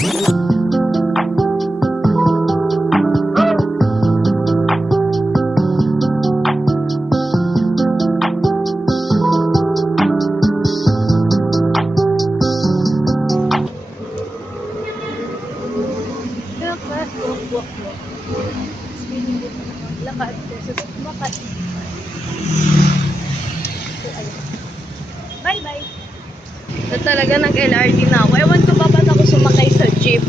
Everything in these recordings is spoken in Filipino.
Lakad versus kumakat. So, ayun. Bye-bye! So, talaga nag-LRT na ako. Ewan ko pa ba't ako sumakay sa jeep.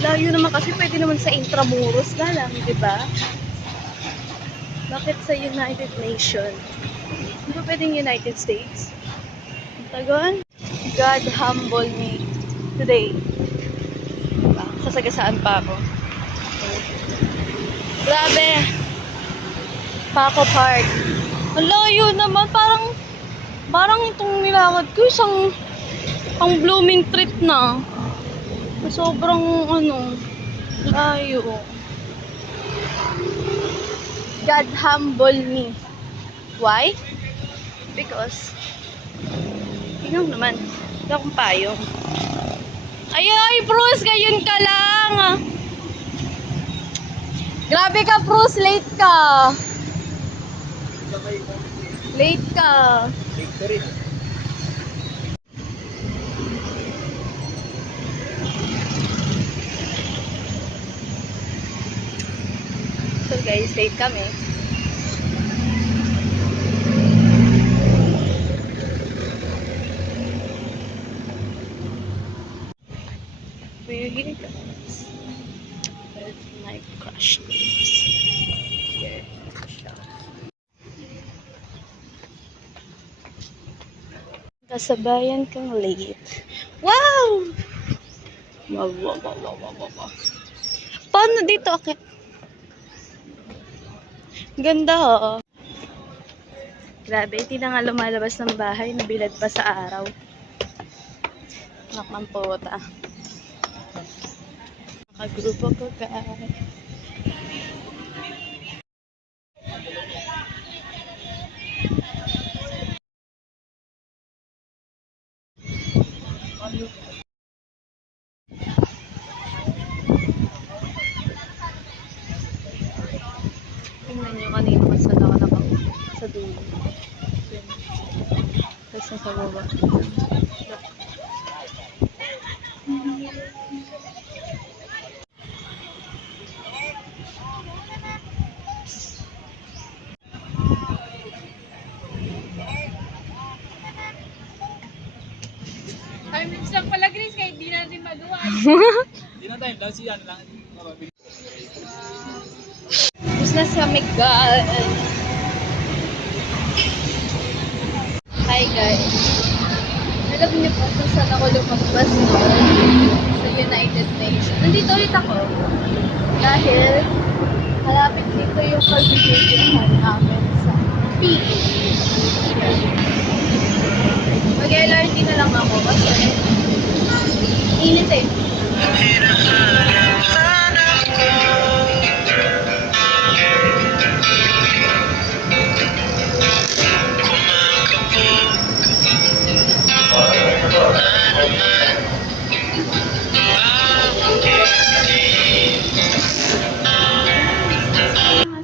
Layo naman kasi pwede naman sa Intramuros na lang, di ba? Bakit sa United Nations? Di ba pwedeng United States? Tagon? God humble me today. Diba? Sasagasaan pa ako. Grabe! Paco Park. Ang layo naman. Parang itong nilakad ko isang pang blooming treat na. Sobrang layo. God humble me. Why? Because tingnan naman. Hindi akong payong. Ay, Bruce, ngayon ka lang. Grabe ka, Bruce, late ka. Late ka. So guys, late kami. We're here guys with my crush here. Kasabayan kang late. Wow! Wow. Paano dito? Okay. Ganda oh. Grabe, hindi na nga lumalabas ng bahay. Nabilad pa sa araw. Nakman puta. Nakagrupo ko guys. Tingnan nyo kanina kung saan ako nakaupo. Sa dulo. Tapos nasa baba. Ay, minutes lang pala, Grace, kahit di natin magawa. Hindi na time, lang siya lang. Tapos na sa Miguel. Hi guys. Alam niyo po kung saan ako lumagpas sa United Nations. Nandito ulit ako. Dahil malapit dito yung pag-videohan namin sa PE. Mag-LRT na lang ako kasi init eh.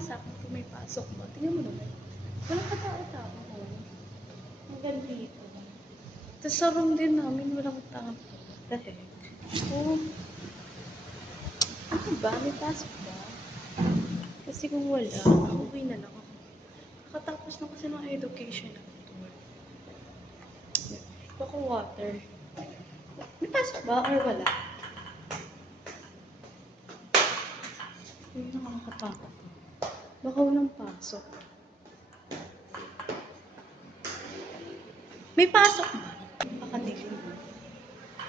Sa akin kung may pasok mo, tingnan mo naman. Walang katao-tao ko. Maganda dito. Tapos sa room din namin, walang tao. The heck? Oh. Ano ba? May pasok ba? Kasi kung wala, uwi na lang ako. Katapos na kasi ng education ako. Baka water. May pasok ba or wala? Hindi nakakatakot. Baka walang pasok. May pasok ba? Pakadilim.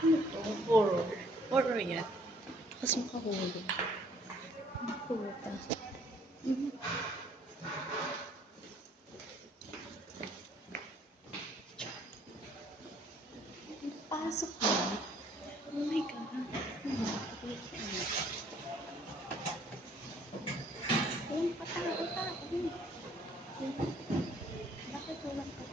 Ano to? Horror. Horror yan. Tapos makahulog. Ano puta? May pasok ba? Oh my God. Walang patao-tao. Bakit walang patao?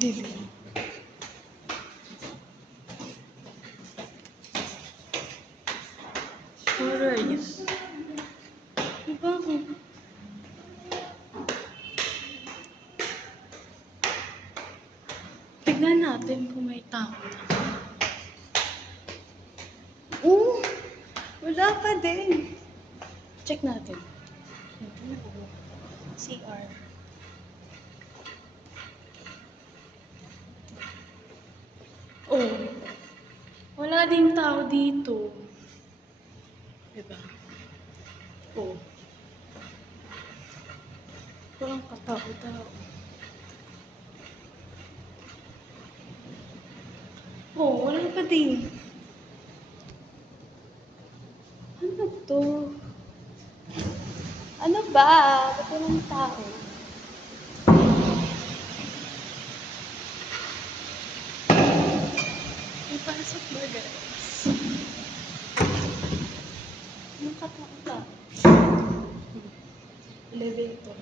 Dilim. Horror yan. Diba ako? Tignan natin kung may tao. Wala pa din. Check natin. CR. Oh. Wala ding tao dito. Diba? Oh. Walang katao-tao. Oh, wala pa din. Ano to? Ano ba? Ba't walang tao? May pasok ba, guys? Anong katao-tao? Elevator.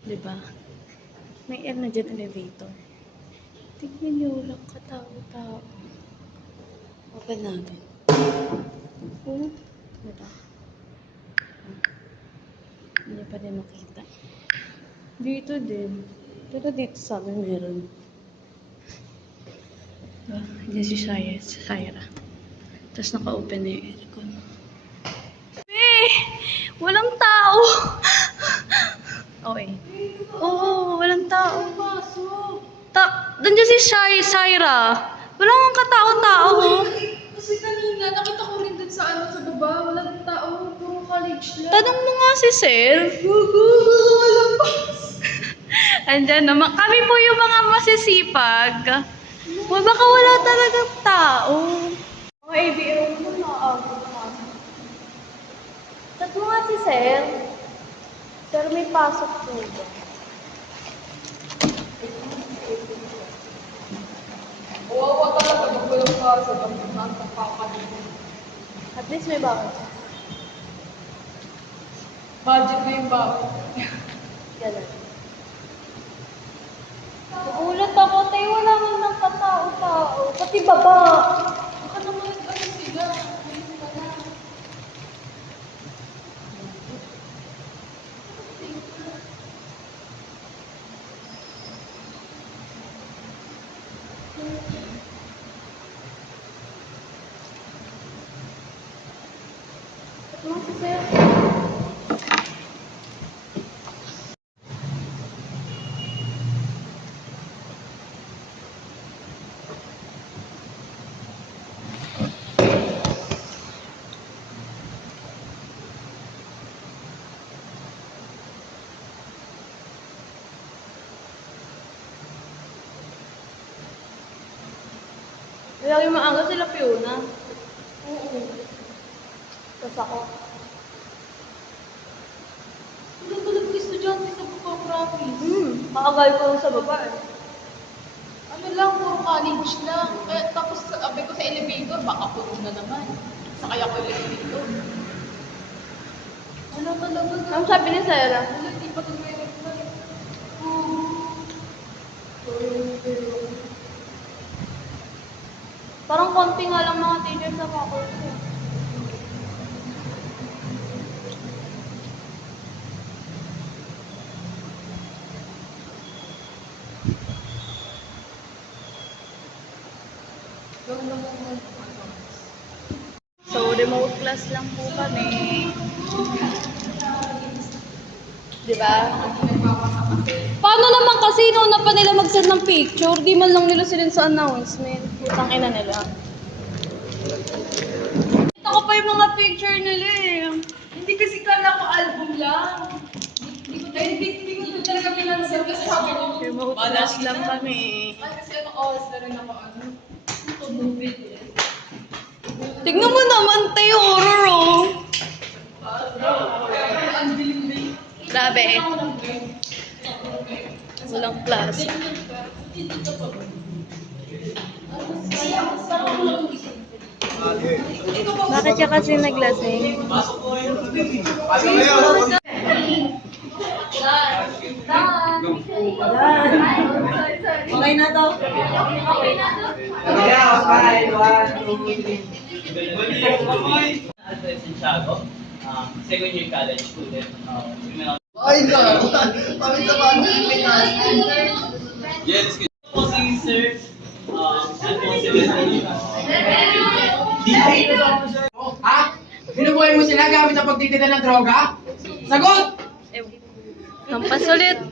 Diba? May air na dyan elevator. Tignan nyo, walang katao-tao. Open natin. Oh, diba? Hindi pa din makita. Dito din. Pero dito sa amin meron. Diba? Diyan si Syra. Tapos naka-open na yung aircon. Walang tao! Okay. Oo, walang tao. Doon dyan si Syra. Walang katao-tao. Kasi kanina, nakita ko rin dun sa sa baba. Walang tao. Puro college lang. Tanong mo nga si Sir. Andyan naman. Kami po yung mga masisipag. Baka wala talagang tao. Mga ABO mo na Tanong mo nga si Sir. Sir, may pasok po ba? Wawa talaga. Magwalang kaso. Ang papadito. At least may bakit. Budget na yung bako. Ganun. Nagulat ako, tayo wala man ng katao-tao. Pati baba. Baka naman ano sila. Ayun pala. Ano si Sir? Lagi maaga sila Fiona. Oo. Tapos ako. Tulog-tulog ko estudyante sa baba, promise. Makagal ko sa baba eh. Ano lang, puro college lang. Tapos sabi ko sa elevator, baka puno na naman. Sakay ako elevator. Ano talaga? Ang sabi ni Sarah, Wala, di pa nag-reply. parang konti nga lang mga teacher sa faculty. So, remote class lang po kami. Diba? Paano naman kasi nauna pa nila mag-send ng picture? Di man lang nila sila sa announcement. Putang ina nila. Ito ko pa yung mga picture nila eh. Hindi kasi kala ko album lang. Hindi ko talaga pinansin kasi sabi ko. Remote class lang kami. Ay, kasi ano, oras na rin ako ano. Ito, movie eh. Tignan mo naman, tayo horror oh. Ang dilim-dilim. Grabe. Ako lang, Walang klase. Bakit siya kasi naglasing? Okay na to. Santiago, second year college student. Ay, na! Pamit sa mga Yes, po si Sir. Ha? Binubuhay mo sila gamit ang pagtitinda ng droga? Sagot! Hampas ulit.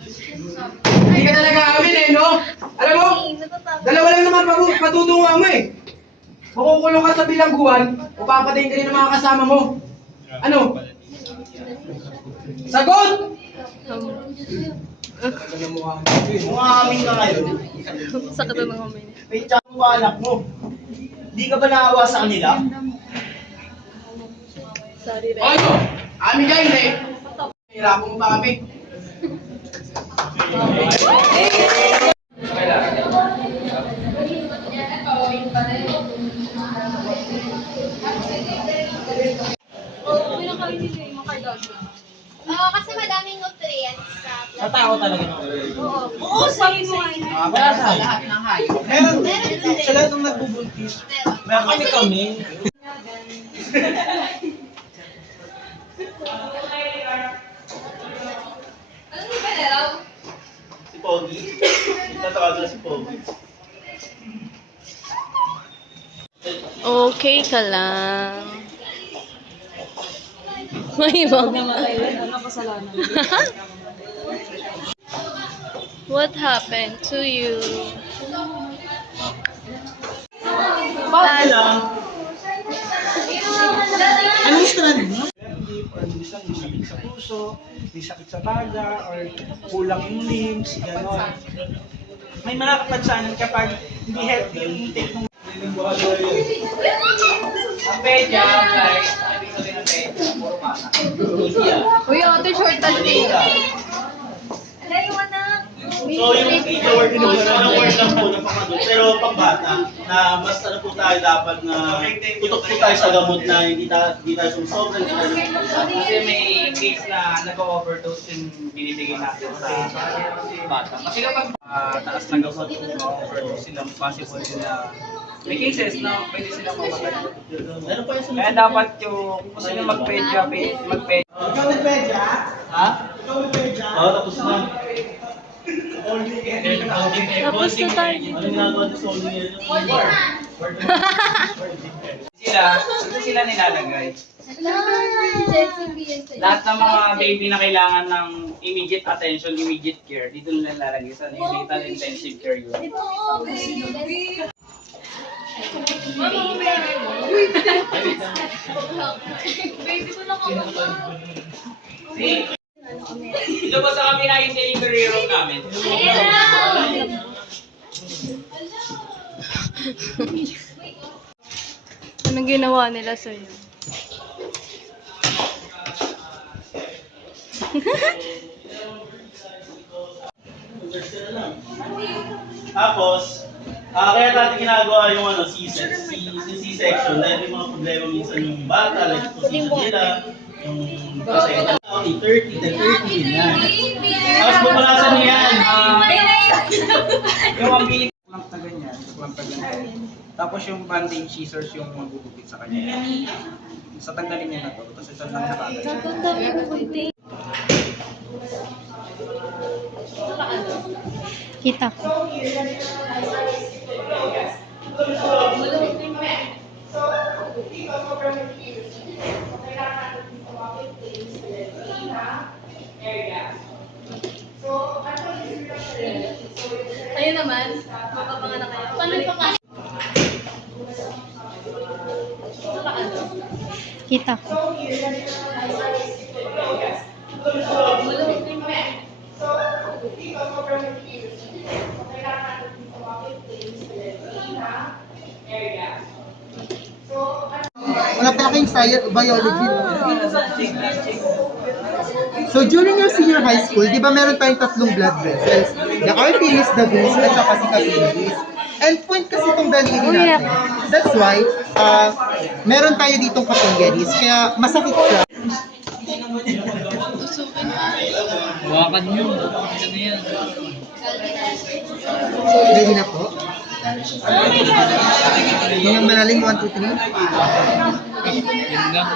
Hindi ka talaga amin eh, no? Alam mo, dalawa lang naman patutunguhan mo eh. Makukulong ka sa bilangguan o papatayin ka rin ng mga kasama mo. Ano? Sagot! Mukha amin ka ngayon. Sakit na ng kamay. May tsaka pa anak mo. Hindi ka ba naawa sa kanila? Sorry, Ren. Ano? Amin ka hindi. Hirapan mo pa kami. Oo, kasi madaming nutrients sa tao talaga. Oo, sabi mo nga. Wala sa lahat ng hayop. Meron. Meron. Sa lahat ng nagbubuntis. Meron kami. Si Pogi. Tatawagan na si Pogi. Okay ka lang. May ibang What happened to you? Bakit lang? Anong strand mo? Or minsan may sakit sa puso, may sakit sa baga, or kulang yung limbs, gano'n. May mga kapansanan kapag hindi healthy yung intake ng Ang pedya, guys, ibig sabihin ng pedya, puro masa. Uy, ate, short talking. So yung video work po, parang work lang po na pang pero pang bata, na mas ano po tayo dapat na tutok po tayo sa gamot na hindi tayo susobra. Kasi may case na nag-overdose yung binibigay natin sa bata. Kasi kapag taas ng gamot, overdose sila, possible din na may cases na pwede silang mamatay. Meron pa yung Kaya dapat yung kung sino mag-pedya, mag-pedya. Ikaw nagpedya? Ha? Ikaw nagpedya? Oo, tapos na. Tapos na tayo. Ano ginagawa ni Sony ngayon? Sila, sila nilalagay. Lahat ng mga baby na kailangan ng immediate attention, immediate care, dito nila nilalagay sa neonatal intensive care unit. Ito ba sa kami na yung delivery room namin? Anong ginawa nila sa'yo? Tapos, kaya natin ginagawa yung ano, C-section dahil may mga problema minsan yung bata, like position nila, yung kasi 30, 30, yan. Tapos bumalasan niya yan. Yung ambilik clamp na ganyan, clamp na ganyan. Tapos yung bandage scissors yung magugupit sa kanya. Sa tanggalin niya na to, tapos ito lang nakagay. Kita ko. Kayo naman, mapapanganak kayo. Paano pa Kita ko. Wala pa kayong biology. So during your senior high school, di ba meron tayong tatlong blood vessels? The arteries, the veins, at saka si capillaries. And point kasi itong daliri natin. That's why, meron tayo ditong capillaries, kaya masakit siya. Hawakan nyo. Ano yan? Ready na po? Yung malalim, 1, 2, 3. Yan lang.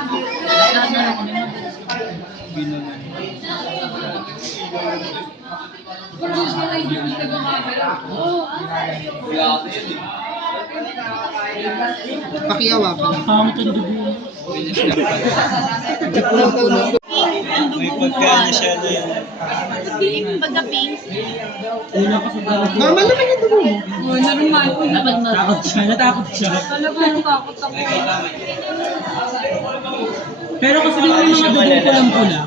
Pakiawakan. Pangit ang dugo. May pagkano siya na yan. Pagka-pink. Normal naman yung dugo mo. Takot siya. Natakot siya. Pero kasi yung mga dugo pulang-pula.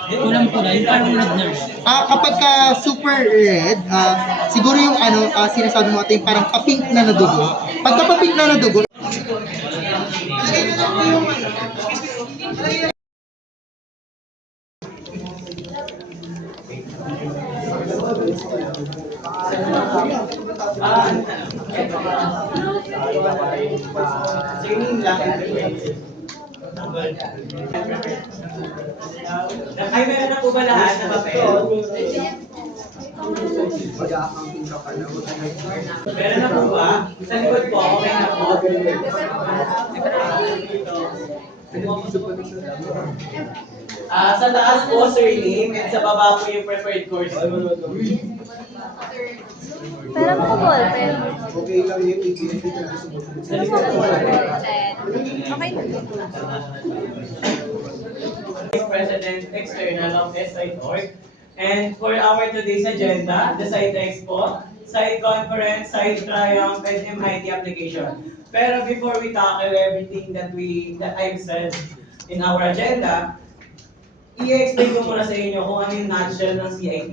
Pulang-pula. Yung parang red nerve. Kapag ka super red, siguro yung sinasabi mo ito yung parang papink na dugo. Pagka papink na dugo, Ay, meron na po ba lahat na papel? Meron na po ba? Sa likod po, okay na po. Sa taas po, surname, and sa baba po yung preferred course. Pero ako ball, pero... okay lang yung Okay na. Vice President External of SITORG. And for our today's agenda, the side expo, side conference, side triumph, and MIT application. Pero before we tackle everything that I've said in our agenda, i-explain ko muna sa inyo kung ano yung nutshell ng CIT.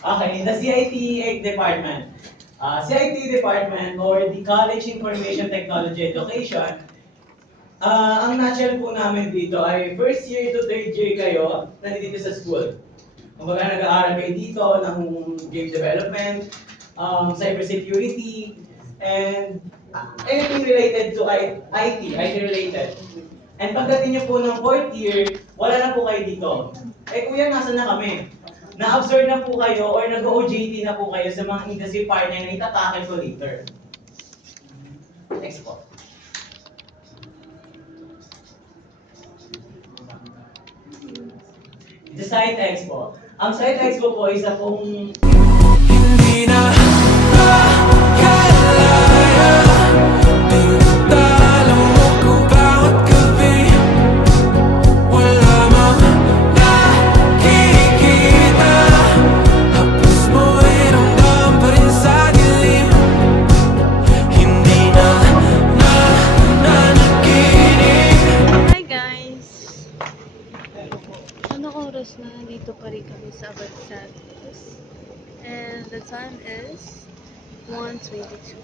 Okay, the CIT department. CIT department or the College Information Technology Education, ang nutshell po namin dito ay first year to third year kayo nandito sa school. Kumbaga nag-aaral kayo dito ng game development, cybersecurity, and anything related to IT related. And pagdating niyo po ng fourth year, wala na po kayo dito. Eh kuya, nasa na kami? Na-absorb na po kayo or nag-OJT na po kayo sa mga industry partner na itatakil ko later. Next po. The Site Expo. Ang Site Expo po isa pong Hindi na makalaya. Tinatalo mo ko bawat gabi. Wala mang nakikita. Hapos mo'y ramdam pa rin sa dilim. Hindi na nanaginip. Hi guys! Anong oras na? Nandito pa rin kami sa Abad Santos. And the time is 1:22.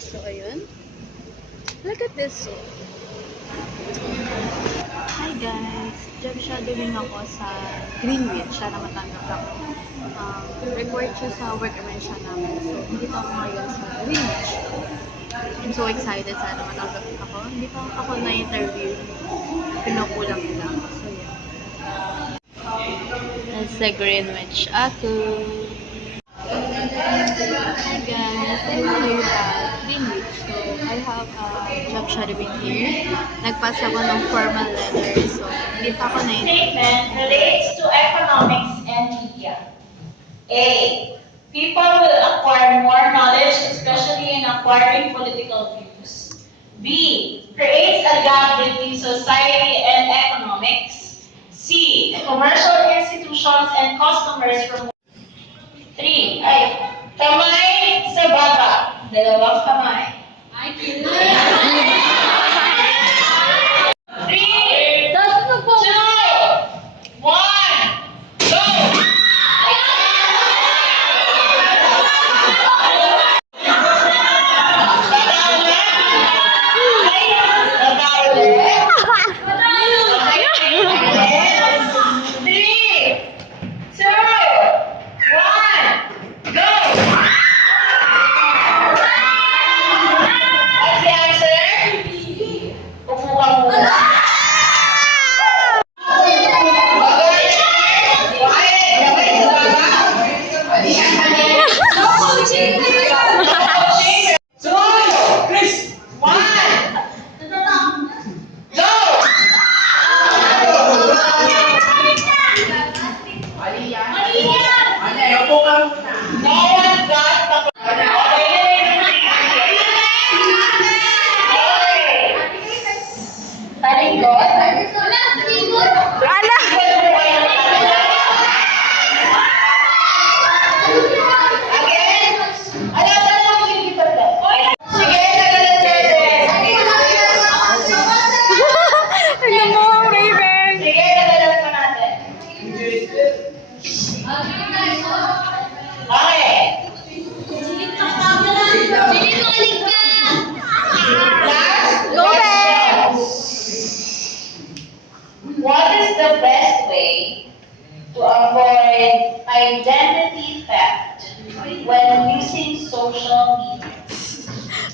So, ayun. Look at this. Hi guys! Job shadowing ako sa Greenwich. Sana matanggap ako. Report siya sa work arrangement namin. So, nandito ako ngayon sa Greenwich. I'm so excited. Sana matanggap ako. Hindi pa ako na-interview. Pinukulang nila ako. So, yeah. That's the Greenwich ako. Hi guys! I'm here at Greenwich. So, I have a job shadowing here. Nagpasa ako ng formal letter. So, hindi pa ako na-interview. Statement relates to economics and media. A. People will acquire more knowledge, especially in acquiring political views. B. Creates a gap between society and economics. C. Commercial institutions and customers from 3. Kamay sa baba. Dalawang kamay. 3, 2, 1, go!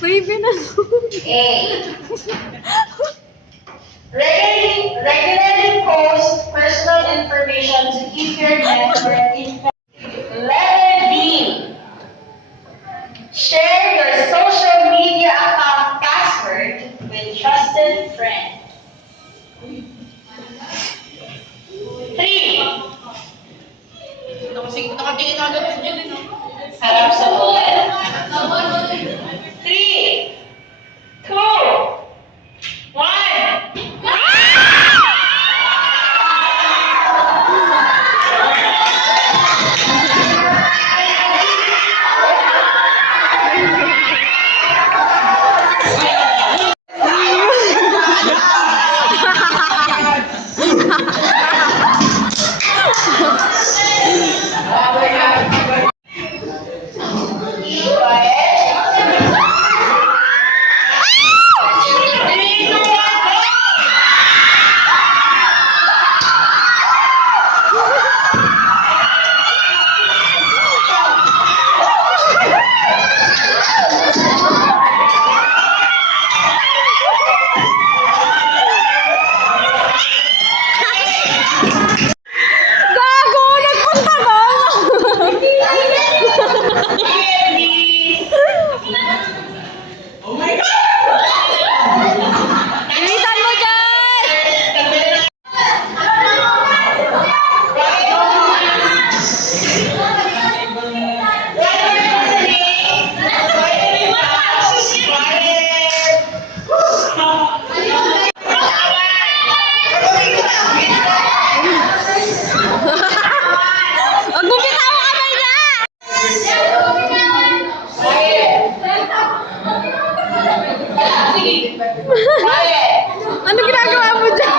Baby na. A. Regularly post personal information to keep your network informed. Letter B. Share your social media account password with trusted friends. 3. Nakatingin na agad siya din. Harap sa bulan. 3, 2, 1. Gago! Nagpunta ba? Bilisan mo dyan! Ang bumitaw ka ba niya? Ano ginagawa mo dyan?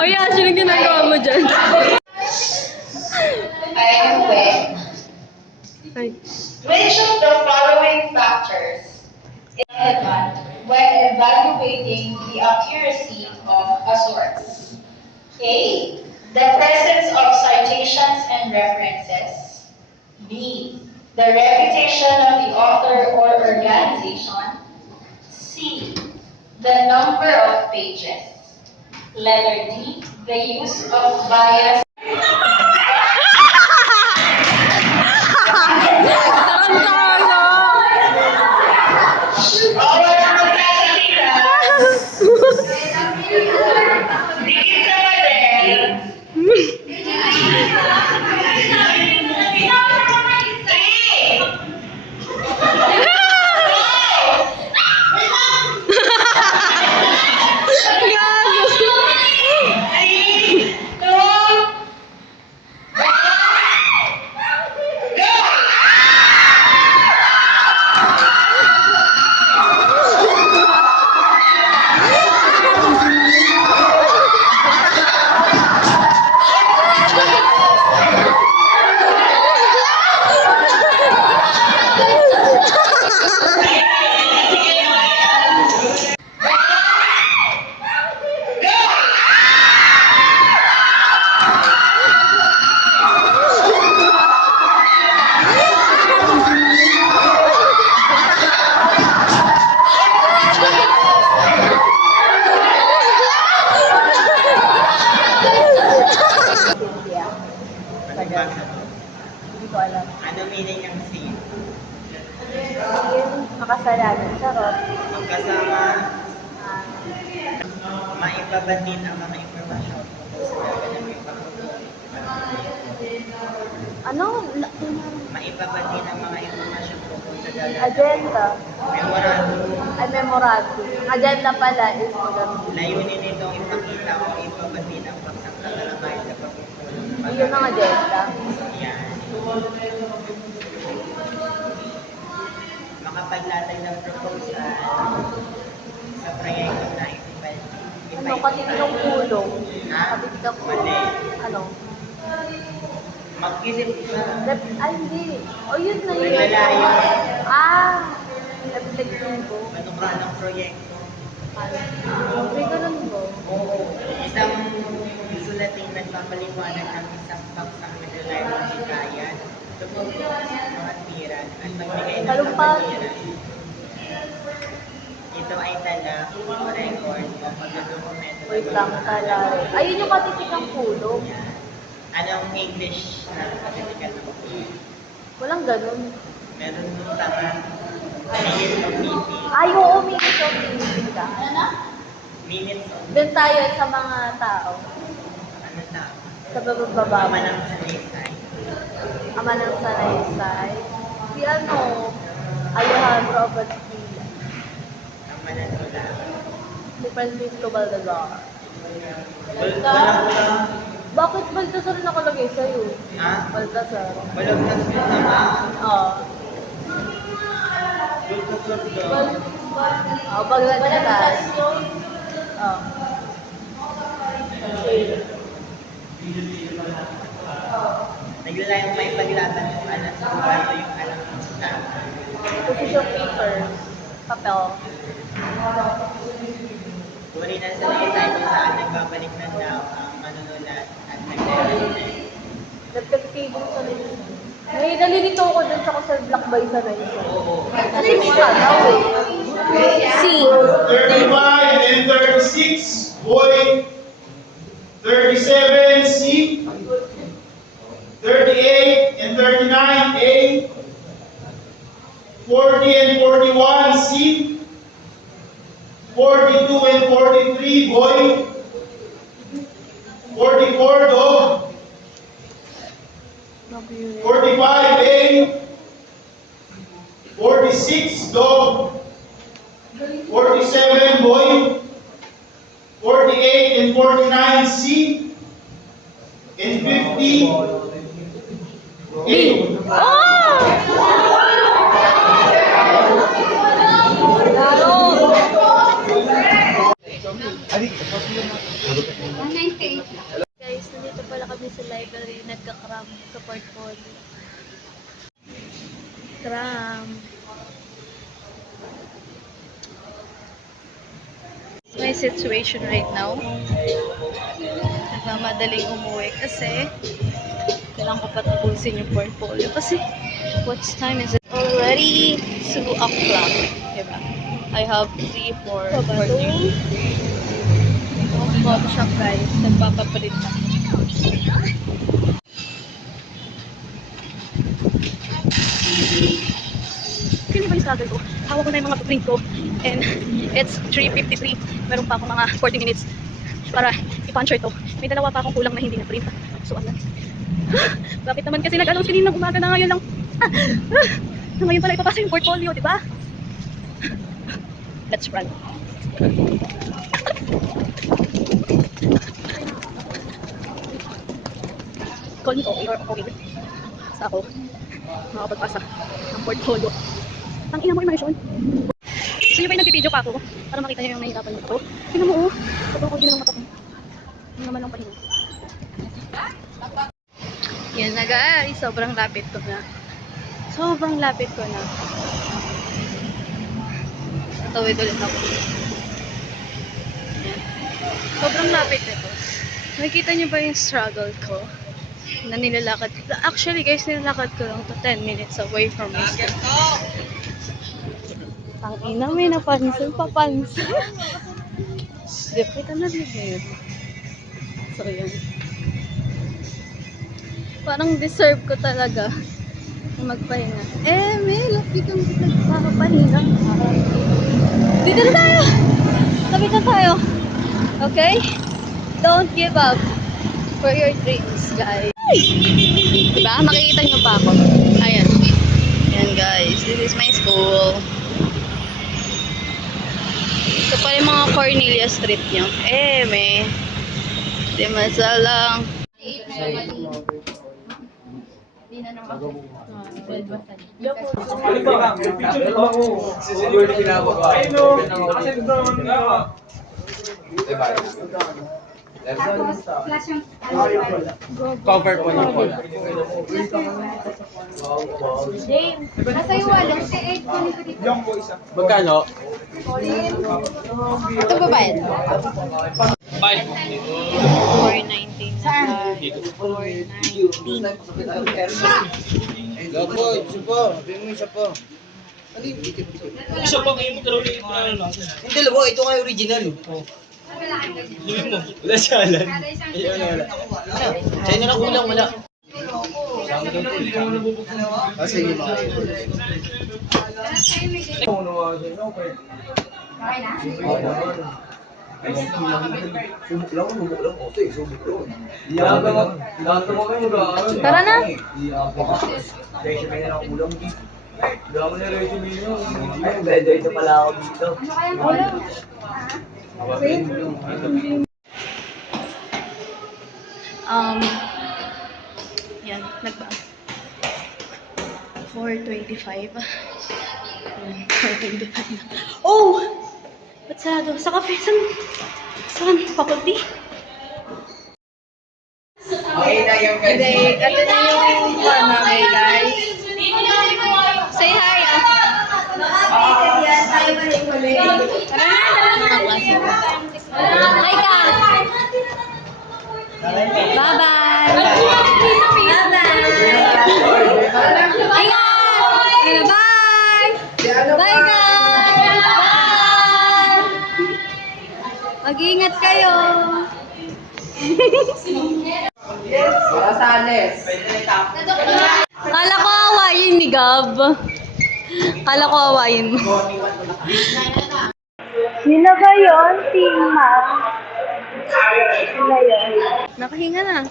O yeah, sino ginagawa mo dyan? Ay. Which of the following factors is relevant when evaluating the accuracy of a source? A. The presence of citations and references. B. The reputation of the author or organization. C. The number of pages. Letter D. The use of bias. Ano meaning ng sin? Makasalanan, charot. Magkasama, maipabatid ang mga impormasyon sa gagawin ng pagpupulong. Ano? Maipabatid ang mga impormasyon tungkol sa gagawin. Agenda. Memorandum. Ay, memorandum. Agenda pala is maganda. Layunin nitong ipakita o ipabatid ang pagsangkatalakay sa pagpupulong. Yun ang agenda. Yan. Makapaglatag ng proposal sa proyekto na Ano, katitinong pulong. Ha? Katitinong Mali. pulong. Ano? Mag-isip ka. Ay, hindi. O, yun na yun. Lalayo. Reflektibo. Matukra ng proyekto. May ganun po. Oo. Isang sulating nagpapaliwanag ng isang paksang Ito po mga tira at magbigay ng Talumpati. mga tira. Ito ay tala, record, o pagdodokumento. Wait lang, tala. Ayun yung katitikang kulong. Anong English na katitikan ng kulong? Walang ganun. Meron yung tama. Minutes of meeting. Ay, oo, minutes of meeting ka. Ano na? Minutes of Doon tayo sa mga tao. ano na? Sa bababa. Mama ng sanaysay. Ama ng Sanaysay. Si ano, Alejandro Abadilla. Mama ng tula. Si Francisco Baltazar. Walang Bakit Baltazar nakalagay sa'yo? ha? Baltazar. Walang nasbit naman. Oo. Baltazar. Oo. Naglalayang may paglatan yung alam sa bago yung alam na. Position paper. Papel. Turi na sa sanaysay kung saan nagbabalik ng tao ang manunulat at nagre-reflect. Nagtag-table sa rin. May nalilito ko dun sa Sir Black by sa rin. Oo. Kasi may kanaw eh. C. 35 and 36, boy. 37, C. 38 and 39, A. 40 and 41, C. 42 and 43, boy. 44, dog. 45, A. 46, dog. 47, boy. 48 and 49, C. And 50, A. Guys, nandito pala kami sa library, nagka-cram sa portfolio. Cram. My situation right now. Nagmamadaling umuwi kasi kailangan ko pa tapusin yung portfolio kasi what's time is it? Already 2 o'clock. Diba? I have 3, 4, 14. Coffee shop guys. Nagpapapalit na. Sino ba yung struggle ko? Hawak ko na yung mga print ko. And it's 3:53. Meron pa akong mga 40 minutes para i-puncture to. May dalawa pa akong kulang na hindi na-print. So, ano? Bakit naman kasi nag-announce kanina umaga na ngayon lang? Na ngayon pala ipapasa yung portfolio, di ba? Let's run. Call me okay or okay. Sa ako, makapagpasa ng portfolio. Ang ina mo immersion. So yung ba yung nagpipideo pa ako para makita nyo yung nahihirapan nyo ako. Tingnan mo oh, sobrang okay na ng mata ko. Hindi naman lang pahinga. Yan na guys, sobrang lapit ko na. Sobrang lapit ko na. Tawid ulit ako. Yan. Sobrang lapit nito. Nakikita nyo ba yung struggle ko? Na nilalakad. Actually guys, nilalakad ko lang to 10 minutes away from my school. Ang ina, may napansin, papansin. Depre ka na rin. So yun. Parang deserve ko talaga na magpahinga. Eh, may lapit kang nagpapahinga. Dito na tayo! Lapit na tayo. Okay? Don't give up for your dreams, guys. Diba? Makikita nyo pa ako. Ayan. Ayan, guys. This is my school. Ito pa yung mga Cornelia Street nyo. Eh, may. Di masalang. Tapos, plus yung Cover po ng cola. James, nasa yung wallet, si Ed, kunin ko dito. Yung po isa. Magkano? Ito ba ba? Bye. 419 na. 419. Gapo, isa pa. Sabi mo isa pa. Isa pa kayo magkaroon ano natin. Yung dalawa, ito nga original. Wala siya alam. Sa'yo na lang kulang, wala. Sige, mga Tara na. Yan, nagba. 425. Yan, 425 na. Oh! Ba't sarado? Sa kape, saan? Faculty? Okay na yung Hindi, ito na yung form namin, guys. Say hi, Updated yan, tayo ba yung huli? Tara na, mga klase ko. Hi ka! Bye-bye! Bye-bye! Hi ka! Bye! Bye, guys! Bye! Mag-iingat kayo! Kala ko awayin ni Gab. Kala ko awayin mo. Sino ba yun? Tima. Sino yun? Nakahinga na.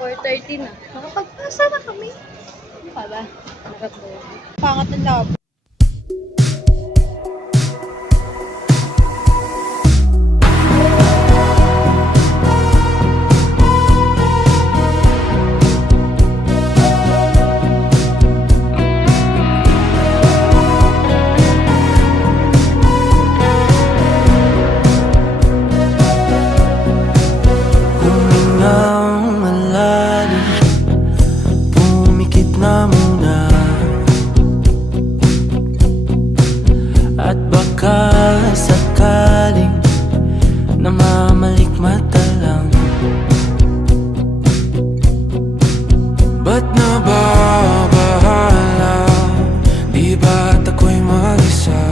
4:30 na. Nakapagpasa na kami. Ano pa ba? Pangat ng labo. Humingang malalim, pumikit na muna. At baka sakaling namamalikmata lang. Ba't nababahala? Di ba't ako'y mag-isa?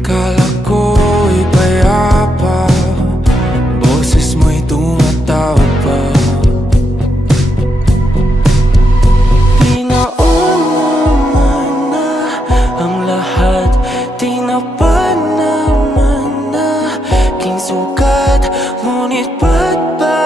Kala ko'y payapa, boses mo'y tumatawag pa. Di naman na ang lahat, di na pa naman na king sukat. Ngunit ba't ba